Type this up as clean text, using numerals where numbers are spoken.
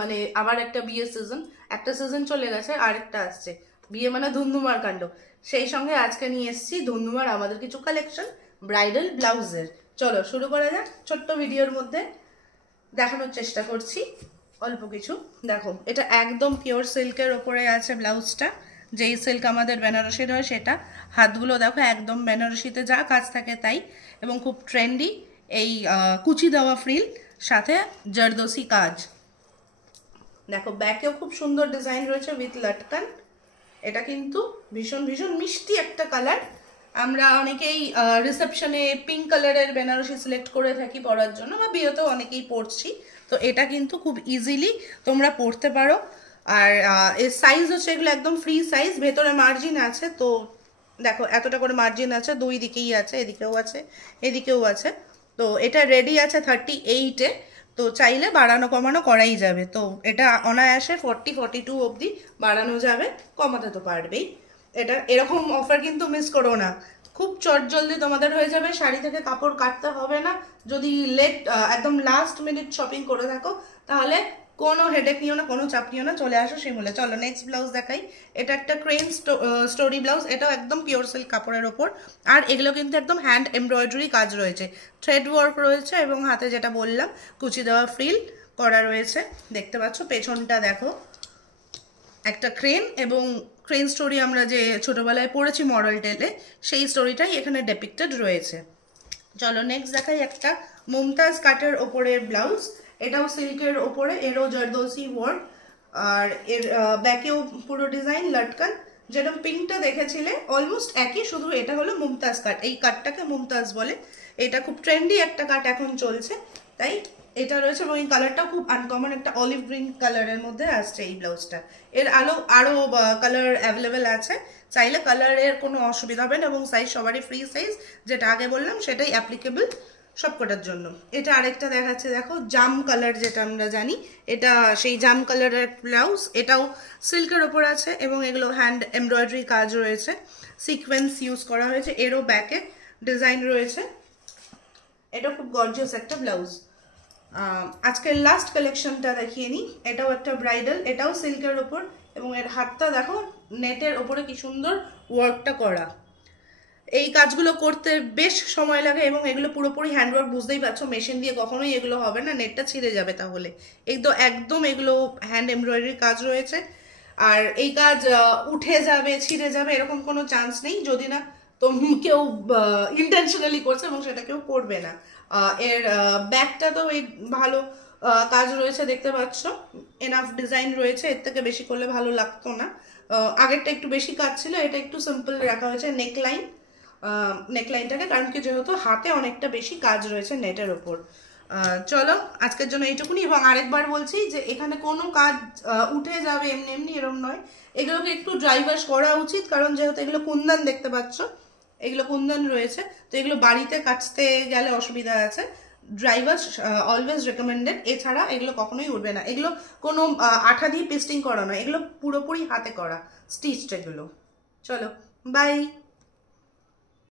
মানে আবার একটা বিয়ের সিজন, একটা সিজন চলে গেছে, আরেকটা আসছে। বিয়ে মানে ধুন্ধুমার কাণ্ড, সেই সঙ্গে আজকে নিয়ে এসেছি ধুন্ধুমার আমাদের কিছু কালেকশন ব্রাইডাল ব্লাউজের। চলো শুরু করা যাক। ছোট্ট ভিডিওর মধ্যে দেখানোর চেষ্টা করছি অল্প কিছু। দেখো, এটা একদম পিওর সিল্কের ওপরে আছে ব্লাউজটা, যেই সিল্ক আমাদের বেনারসির হয় সেটা। হাতগুলো দেখো একদম বেনারসিতে যা কাজ থাকে তাই, এবং খুব ট্রেন্ডি। এই কুচি দেওয়া ফ্রিল, সাথে জরদোসি কাজ। দেখো ব্যাকেও খুব সুন্দর ডিজাইন রয়েছে উইথ লটকান। এটা কিন্তু ভীষণ ভীষণ মিষ্টি একটা কালার। আমরা অনেকেই রিসেপশনে পিঙ্ক কালারের বেনারসি সিলেক্ট করে থাকি পরার জন্য, বা বিয়েতেও অনেকেই পরছি। তো এটা কিন্তু খুব ইজিলি তোমরা পরতে পারো। আর এর সাইজ হচ্ছে এগুলো একদম ফ্রি সাইজ, ভেতরে মার্জিন আছে। তো দেখো এতটা করে মার্জিন আছে, দুই দিকেই আছে, এদিকেও আছে এদিকেও আছে। তো এটা রেডি আছে 38-এ। তো চাইলে বাড়ানো কমানো করাই যাবে। তো এটা অনায়াসে 40-42 অবধি বাড়ানো যাবে, কমাতে তো পারবেই। এটা এরকম অফার কিন্তু মিস করো না, খুব চটজলদি তোমাদের হয়ে যাবে। শাড়ি থেকে কাপড় কাটতে হবে না। যদি একদম লাস্ট মিনিট শপিং করে থাকো তাহলে কোনো হেডেক নিও না, কোনো চাপ নিও না, চলে আসো শিমুলে। চলো নেক্সট ব্লাউজ দেখাই। এটা একটা ক্রেন স্টোরি ব্লাউজ। এটাও একদম পিওর সিল্ক কাপড়ের ওপর। আর এগুলো কিন্তু একদম হ্যান্ড এমব্রয়ডারি কাজ রয়েছে, থ্রেড ওয়ার্ক রয়েছে, এবং হাতে যেটা বললাম কুচি দেওয়া ফ্রিল করা রয়েছে। দেখতে পাচ্ছ পেছনটা দেখো একটা ক্রেন, এবং ক্রেন স্টোরি আমরা যে ছোটবেলায় পড়েছি মডেল টেলে, সেই স্টোরিটাই এখানে ডেপিক্টেড রয়েছে। চলো নেক্সট দেখাই একটা মুমতাজ কাটের ওপরের ব্লাউজ। এটাও সিল্কের ওপরে, এরও জরদোসি ওয়ার্ক। আর এর ব্যাকেও পুরো ডিজাইন লটকান। যেরকম পিঙ্কটা দেখেছিলে অলমোস্ট একই, শুধু এটা হলো মুমতাজ কাট। এই কাটটাকে মুমতাজ বলে। এটা খুব ট্রেন্ডি একটা কাট এখন চলছে, তাই এটা রয়েছে। এবং এই কালারটাও খুব আনকমন, একটা অলিভ গ্রিন কালারের মধ্যে আসছে এই ব্লাউজটা। এর আরও কালার অ্যাভেলেবেল আছে, চাইলে কালারের কোনো অসুবিধা হবে না। এবং সাইজ সবারই ফ্রি সাইজ, যেটা আগে বললাম সেটাই অ্যাপ্লিকেবল সবকটার জন্য। এটা আরেকটা দেখাচ্ছে, দেখো জাম কালার, যেটা আমরা জানি এটা সেই জাম কালারের ব্লাউজ। এটাও সিল্কের ওপর আছে, এবং এগুলো হ্যান্ড এমব্রয়ডারি কাজ রয়েছে, সিকোয়েন্স ইউজ করা হয়েছে। এরও ব্যাকে ডিজাইন রয়েছে। এটা খুব গর্জিয়াস একটা ব্লাউজ। আজকের লাস্ট কালেকশনটা দেখিয়ে নিই। এটাও একটা ব্রাইডাল, এটাও সিল্কের ওপর, এবং এর হাতটা দেখো নেটের ওপরে কি সুন্দর ওয়ার্কটা করা। এই কাজগুলো করতে বেশ সময় লাগে, এবং এগুলো পুরোপুরি হ্যান্ডওয়ার্ক, বুঝতেই পারছো মেশিন দিয়ে কখনোই এগুলো হবে না, নেটটা ছিঁড়ে যাবে তাহলে। একদম এগুলো হ্যান্ড এমব্রয়ডারি কাজ রয়েছে। আর এই কাজ উঠে যাবে, ছিঁড়ে যাবে এরকম কোনো চান্স নেই, যদি না তো কেউ ইন্টেনশনালি করছে, এবং সেটা কেউ করবে না। এর ব্যাকটা তো এই ভালো কাজ রয়েছে, দেখতে পাচ্ছ এনাফ ডিজাইন রয়েছে, এর থেকে বেশি করলে ভালো লাগতো না। আগেরটা একটু বেশি কাজ ছিল, এটা একটু সিম্পল রাখা হয়েছে নেকলাইনটাকে, কারণ কি যেহেতু হাতে অনেকটা বেশি কাজ রয়েছে নেটের ওপর। চলো আজকের জন্য এইটুকুনি। এবং আরেকবার বলছি যে এখানে কোনো কাজ উঠে যাবে এমনি এমনি এরম নয়, এগুলোকে একটু ড্রাই ওয়াশ করা উচিত, কারণ যেহেতু এগুলো কুন্দন, দেখতে পাচ্ছ এগুলো কুন্দন রয়েছে, তো এগুলো বাড়িতে কাচতে গেলে অসুবিধা আছে। ড্রাই ওয়াশ অলওয়েজ রেকমেন্ডেড, এছাড়া এগুলো কখনোই উঠবে না। এগুলো কোনো আঠা দিয়ে পেস্টিং করা নয়, এগুলো পুরোপুরি হাতে করা স্টিচড এগুলো। চলো বাই।